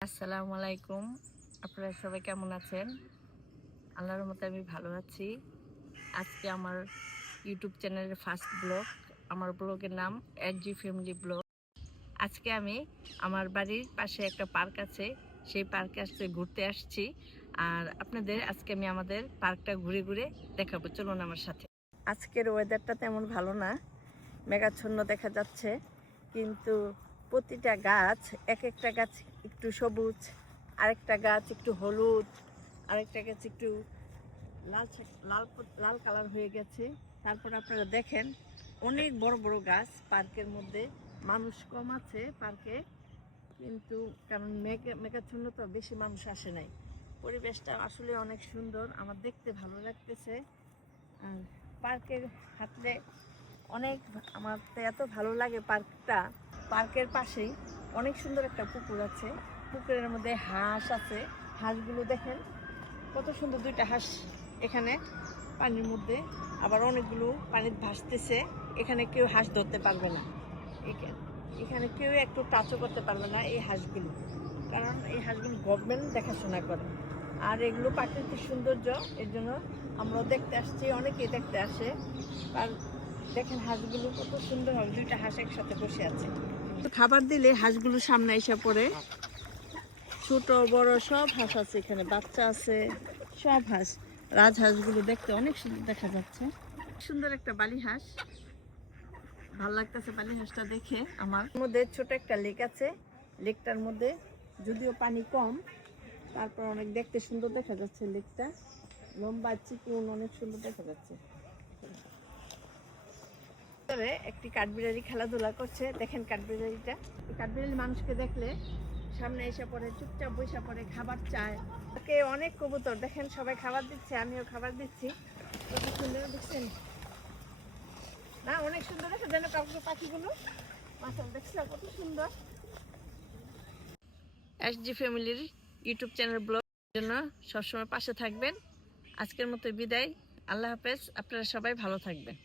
আসসালামু আলাইকুম। আপনারা সবাই কেমন আছেন? আল্লাহর মতো আমি ভালো আছি। আজকে আমার ইউটিউব চ্যানেলের ফার্স্ট ব্লগ। আমার ব্লগের নাম জি ফ্যামিলি ব্লগ। আজকে আমি আমার বাড়ির পাশে একটা পার্ক আছে। সেই পার্কে আসতে ঘুরতে আসছি। আর আপনাদের আজকে আমি আমাদের পার্কটা ঘুরে ঘুরে দেখাবো। চলুন আমার সাথে। আজকের ওয়েদারটা তেমন ভালো না। মেঘাচ্ছন্ন দেখা যাচ্ছে। কিন্তু প্রতিটা গাছ, এক একটা গাছ একটু সবুজ, আরেকটা গাছ একটু হলুদ, আরেকটা গাছ একটু লাল লাল লাল কালার হয়ে গেছে। তারপর আপনারা দেখেন, অনেক বড় বড় গাছ পার্কের মধ্যে। মানুষ কম আছে পার্কে, কিন্তু কারণ মেঘা মেঘাচ্ছন্ন তো বেশি মানুষ আসে নাই। পরিবেশটা আসলে অনেক সুন্দর, আমার দেখতে ভালো লাগতেছে। আর পার্কের হাঁটলে অনেক আমার এত ভালো লাগে পার্কটা। পার্কের পাশেই অনেক সুন্দর একটা পুকুর আছে। পুকুরের মধ্যে হাঁস আছে। হাঁসগুলো দেখেন, কত সুন্দর দুইটা হাঁস এখানে পানির মধ্যে। আবার অনেকগুলো পানিতে ভাসতেছে। এখানে কেউ হাঁস ধরতে পারবে না। এখানে কেউ একটু টাচও করতে পারবে না এই হাঁসগুলো। কারণ এই হাঁসগুলো গভর্নমেন্ট দেখাশোনা করে। আর এগুলো প্রাকৃতিক সৌন্দর্য, এর জন্য আমরা দেখতে আসছি, অনেকেই দেখতে আসে। আর দেখেন হাঁসগুলো কত সুন্দর হবে দুইটা হাঁস একসাথে বসে আছে। খাবার দিলে হাঁসগুলো সামনে এসে পড়ে। ছোট, বড় সব হাঁস আছে এখানে, বাচ্চা আছে, সব হাঁস। রাজহাঁসগুলো দেখতে অনেক সুন্দর দেখা যাচ্ছে। সুন্দর একটা বালি হাঁস। ভালো লাগতেছে বালি হাঁসটা দেখে আমার। মধ্যে ছোট একটা লেক আছে। লেকটার মধ্যে যদিও পানি কম, তারপর অনেক দেখতে সুন্দর দেখা যাচ্ছে লেকটা। লম্বা, চিকুন, অনেক সুন্দর দেখা যাচ্ছে। ভিতরে একটি কাঠবিড়ালি খেলাধুলা করছে। দেখেন কাঠবিড়ালিটা। কাঠবিড়ালি মানুষকে দেখলে সামনে এসে পড়ে, চুপচাপ বসে পড়ে, খাবার চায়। ওকে অনেক কবুতর। দেখেন, সবাই খাবার দিচ্ছে, আমিও খাবার দিচ্ছি। কত সুন্দর, দেখছেন? না, অনেক সুন্দর দেখা যেন কাউকে পাখিগুলো মাসাল দেখছিল কত সুন্দর। এসজি ফ্যামিলির ইউটিউব চ্যানেল ব্লগ জন্য সবসময় পাশে থাকবেন। আজকের মতো বিদায়। আল্লাহ হাফেজ। আপনারা সবাই ভালো থাকবেন।